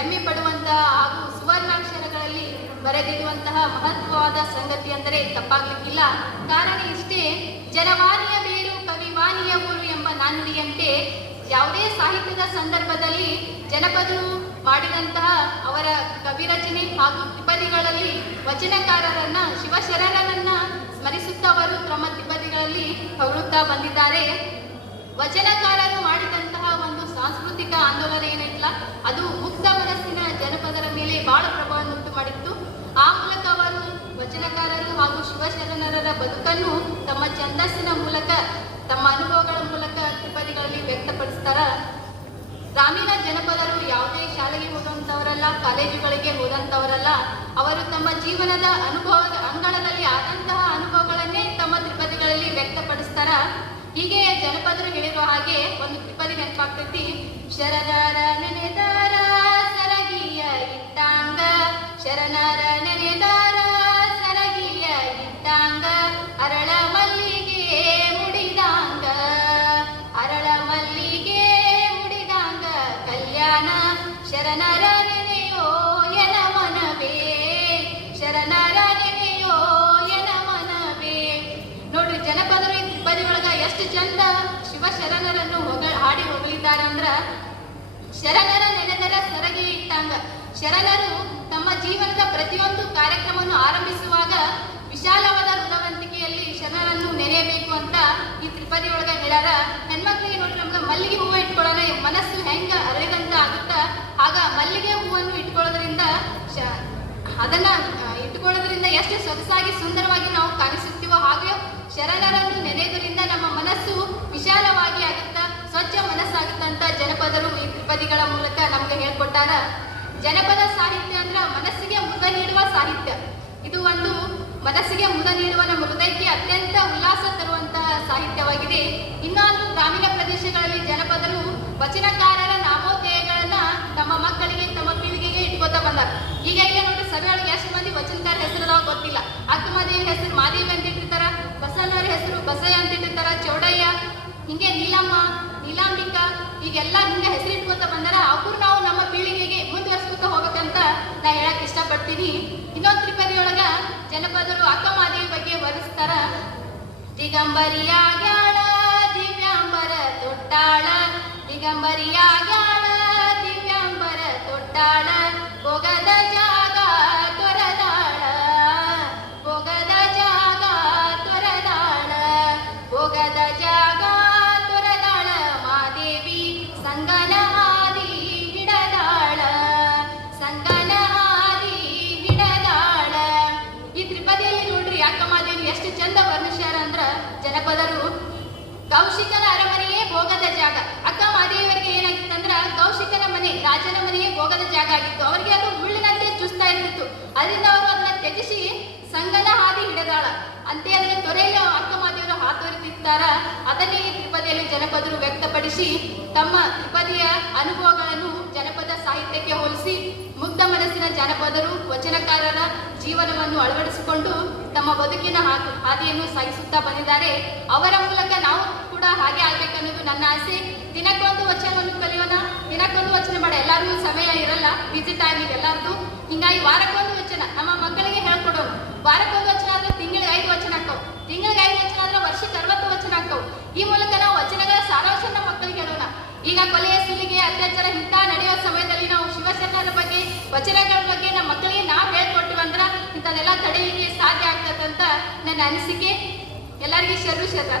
ಹೆಮ್ಮೆ ಪಡುವಂತಹ ಹಾಗೂ ಸುವರ್ಣಾಕ್ಷರಗಳಲ್ಲಿ ಬರೆದಿರುವಂತಹ ಮಹತ್ವವಾದ ಸಂಗತಿ ಅಂದರೆ ತಪ್ಪಾಗಲಿಕ್ಕಿಲ್ಲ. ಕಾರಣ ಇಷ್ಟೇ ಜನವಾನಿಯ ಬೇರು ಕವಿವಾನಿಯ ಊರು ಎಂಬ ನಾನುಡಿಯಂತೆ ಯಾವುದೇ ಸಾಹಿತ್ಯದ ಸಂದರ್ಭದಲ್ಲಿ ಜನಪದರು ಮಾಡಿದಂತಹ ಅವರ ಕವಿರಚನೆ ಹಾಗೂ ತ್ರಿಪದಿಗಳಲ್ಲಿ ವಚನಕಾರರನ್ನ ಶಿವಶರಣರನ್ನ ಸ್ಮರಿಸುತ್ತಾ ಅವರು ತಮ್ಮ ತ್ರಿಪದಿಗಳಲ್ಲಿ ಹೊಗಳುತ್ತಾ ಬಂದಿದ್ದಾರೆ. ವಚನಕಾರರು ಮಾಡಿದಂತಹ ಒಂದು ಸಾಂಸ್ಕೃತಿಕ ಆಂದೋಲನ ಏನೈತಲ್ಲ ಅದು ಮುಕ್ತ ಬಹಳ ಪ್ರಭಾವವನ್ನುಂಟು ಮಾಡಿತ್ತು. ಆ ಮೂಲಕ ಅವರು ವಚನಕಾರರು ಹಾಗೂ ಶಿವಶರಣರ ಬದುಕನ್ನು ತಮ್ಮ ಛಂದಸ್ಸಿನ ಮೂಲಕ, ತಮ್ಮ ಅನುಭವಗಳ ಮೂಲಕ ತ್ರಿಪದಿಗಳಲ್ಲಿ ವ್ಯಕ್ತಪಡಿಸ್ತಾರ. ಗ್ರಾಮೀಣ ಜನಪದರು ಯಾವುದೇ ಶಾಲೆಗೆ ಹೋದಂಥವರಲ್ಲ, ಕಾಲೇಜುಗಳಿಗೆ ಹೋದಂಥವರಲ್ಲ, ಅವರು ತಮ್ಮ ಜೀವನದ ಅನುಭವದ ಅಂಗಳದಲ್ಲಿ ಆದಂತಹ ಅನುಭವಗಳನ್ನೇ ತಮ್ಮ ತ್ರಿಪದಿಗಳಲ್ಲಿ ವ್ಯಕ್ತಪಡಿಸ್ತಾರ. ಹೀಗೆ ಜನಪದರು ಹೇಳಿರುವ ಹಾಗೆ ಒಂದು ತ್ರಿಪದಿ ನೆನಪಾಗ್ತೈತಿ ಶರಣರ ಕಲ್ಯಾಣ ಶರಣರ ನೆನೆಯೋ ಎನ ಮನವೇ? ಶರಣರ ನೆನೆಯೋ ಎನ ಮನವೇ? ಈ ತ್ರಿಪದಿ ಒಳಗ ಎಷ್ಟು ಚಂದ ಶಿವಶರಣರನ್ನು ಹೊಗ, ಹಾಡಿ ಹೊಗಳಿದ್ದಾರಂದ್ರ, ಶರಣರ ನೆನೆದರ ಸರಗಿ ಇಟ್ಟಂಗ. ಶರಣರು ತಮ್ಮ ಜೀವನದ ಪ್ರತಿಯೊಂದು ಕಾರ್ಯಕ್ರಮವನ್ನು ಆರಂಭಿಸುವಾಗ ವಿಶಾಲವಾದ ಹೃದವಂತಿಕೆಯಲ್ಲಿ ಶರಣರನ್ನು ನೆನೆಯಬೇಕು ಅಂತ ತ್ರಿಪದಿ ಒಳಗ ಹೇಳ್ಯಾರ, ಹೆಣ್ಮಕ್ಳಿಗೆ ನೋಡ್ರಿ ನಮ್ಗೆ ಮಲ್ಲಿಗೆ ಹೂವು ಇಟ್ಕೊಳ್ಳೋಣ ಮನಸ್ಸು ಹೆಂಗ ಅರಳಿದಂತ ಆಗುತ್ತ, ಆಗ ಮಲ್ಲಿಗೆ ಹೂವನ್ನು ಇಟ್ಕೊಳ್ಳೋದ್ರಿಂದ ಅದನ್ನ ಇಟ್ಕೊಳ್ಳೋದ್ರಿಂದ ಎಷ್ಟು ಸೊಗಸಾಗಿ ಸುಂದರವಾಗಿ ನಾವು ಕಾಣಿಸುತ್ತೀವೋ ಹಾಗೆ ಶರಣರನ್ನು ನೆನೆಯೋದ್ರಿಂದ ನಮ್ಮ ಮನಸ್ಸು ವಿಶಾಲವಾಗಿ ಆಗುತ್ತ, ಸ್ವಚ್ಛ ಮನಸ್ಸಾಗುತ್ತಂತ ಜನಪದರು ಈ ತ್ರಿಪದಿಗಳ ಮೂಲಕ ನಮ್ಗೆ ಹೇಳ್ಕೊಟ್ಟಾರ. ಜನಪದ ಸಾಹಿತ್ಯ ಅಂದ್ರ ಮನಸ್ಸಿಗೆ ಮುದ ನೀಡುವ ಸಾಹಿತ್ಯ. ಇದು ಒಂದು ಮನಸ್ಸಿಗೆ ಮುದ ನೀಡುವ ನಮ್ಮ ಹೃದಯಕ್ಕೆ ಅತ್ಯಂತ ಉಲ್ಲಾಸ ತರುವಂತಹ ಸಾಹಿತ್ಯವಾಗಿದೆ. ಇನ್ನೊಂದು ಗ್ರಾಮೀಣ ಪ್ರದೇಶಗಳಲ್ಲಿ ಜನಪದರು, ವಚನಕಾರರ ನಾಮೋದಯಗಳನ್ನ ತಮ್ಮ ಮಕ್ಕಳಿಗೆ, ತಮ್ಮ ಪೀಳಿಗೆಗೆ ಇಟ್ಕೋತಾ ಬಂದಾರ. ಈಗ ಈಗ ನೋಡ್ರಿ, ಸಭೆಯೊಳಗೆ ಎಷ್ಟು ಮಂದಿ ವಚನಕಾರ ಹೆಸರು ನಾವು ಗೊತ್ತಿಲ್ಲ. ಅಕ್ಕಮದೇವಿ ಹೆಸರು ಮಾದೇವಿ ಅಂತ ಇಟ್ಟಿರ್ತಾರ ಬಸವನವರ ಹೆಸರು ಬಸಯ್ಯ ಅಂತ ಇಟ್ಟಿರ್ತಾರ, ಚೌಡಯ್ಯ, ಹಿಂಗೆ ನೀಲಮ್ಮ, ನೀಲಾಂಬಿಕಾ, ಈಗೆಲ್ಲ ಹಿಂಗೆ ಹೆಸರು ಇಟ್ಕೋತ ಬಂದಾರ. ಅವ್ರು ನಾವು ನಮ್ಮ ಪೀಳಿಗೆಗೆ ಮುಂದುವರ್ಸ್ಕೊತ ಹೋಗ್ಬೇಕಂತ ನಾ ಹೇಳಕ್ ಇಷ್ಟಪಡ್ತೀನಿ. ಇನ್ನೊಂದು ತ್ರಿಪದಿಯೊಳಗ ಜನಪದರು ಅಕ್ಕಮಾದೇವಿ ಬಗ್ಗೆ ವರ್ಣಿಸ್ತಾರ ದಿಗಂಬರಿಯಾಗ್ಯಾಳ ದಿವ್ಯಾಂಬರ ತೊಟ್ಟಾಳ ದಿಗಂಬರಿಯಾಗ್ಯಾಳ ಜನಪದರು ಕೌಶಿಕನ ಅರಮನೆಯೇ ಭೋಗದ ಜಾಗ. ಅಕ್ಕ ಮಾದೇವರಿಗೆ ಏನಾಗಿತ್ತಂದ್ರ, ಕೌಶಿಕನ ಮನೆ ರಾಜನ ಮನೆಯೇ ಭೋಗದ ಜಾಗ ಆಗಿತ್ತು. ಅವರಿಗೆ ಅದು ಮುಳ್ಳಿನಂತೆ ಚುಸ್ತಾ ಇರ್ತಿತ್ತು. ಅದರಿಂದ ಅವರು ಅದನ್ನ ತ್ಯಜಿಸಿ ಸಂಗನ ಹಾದಿ ಹಿಡದಾಳ. ಅಂತೆ ಅದನ್ನ ತೊರೆಯಲು ಅಕ್ಕ ಮಾದೇವರು ಹಾತೊರೆತಿರ್ತಾರ ಅದನ್ನೇ ಈ ತ್ರಿಪದಿಯಲ್ಲಿ ಜನಪದರು ವ್ಯಕ್ತಪಡಿಸಿ, ತಮ್ಮ ತ್ರಿಪದಿಯ ಅನುಭವಗಳನ್ನು ಜನಪದ ಸಾಹಿತ್ಯಕ್ಕೆ ಹೋಲಿಸಿ ಮುಕ್ತ ಮನಸ್ಸಿನ ಜನಪದರು, ವಚನಕಾರರ ಜೀವನವನ್ನು ಅಳವಡಿಸಿಕೊಂಡು ತಮ್ಮ ಬದುಕಿನ ಹಾದಿಯನ್ನು ಸಾಗಿಸುತ್ತಾ ಬಂದಿದ್ದಾರೆ. ಅವರ ಮೂಲಕ ನಾವು ಕೂಡ ಹಾಗೆ ಆಗ್ಬೇಕನ್ನೋದು ನನ್ನ ಆಸೆ. ದಿನಕ್ಕೊಂದು ವಚನವನ್ನು ಕಲಿಯೋಣ. ದಿನಕ್ಕೊಂದು ವಚನ ಮಾಡ ಎಲ್ಲರಿಗೂ ಸಮಯ ಇರಲ್ಲ. ಬಿಸಿ ಇದೆ ಎಲ್ಲರದ್ದು ಹಿಂಗಾಗಿ ವಾರಕ್ಕೊಂದು ವಚನ. ನಮ್ಮ ಮಕ್ಕಳಿಗೆ ಹೇಳ್ಕೊಡೋಣ. ವಾರಕ್ಕೊಂದು ವಚನ ಆದ್ರೆ ತಿಂಗಳಿಗೆ ಐದು ವಚನ ಹಾಕವು ತಿಂಗಳಿಗೆ ಐದು ವಚನ ಆದ್ರೆ ವರ್ಷಕ್ಕೆ ಅರವತ್ತು ವಚನ ಹಾಕವು ಈ ಮೂಲಕ ನಾವು ವಚನಗಳ ಸಾರಾಂಶ ನಮ್ಮ ಮಕ್ಕಳಿಗೆ ಹೇಳೋಣ. ಈಗ ಕೊಲೆಯ ಸುಲಿಗೆ, ಅತ್ಯಾಚಾರ ಇಂತಹ ನಡೆಯುವ ಸಮಯದಲ್ಲಿ ನಾವು ಶಿವಶರಣರ ಬಗ್ಗೆ, ವಚನಗಳ ಬಗ್ಗೆ ನಮ್ಮ ಮಕ್ಕಳಿಗೆ ಅನಿಸಿಕೆ? ಎಲ್ಲರಿಗೂ ಶತ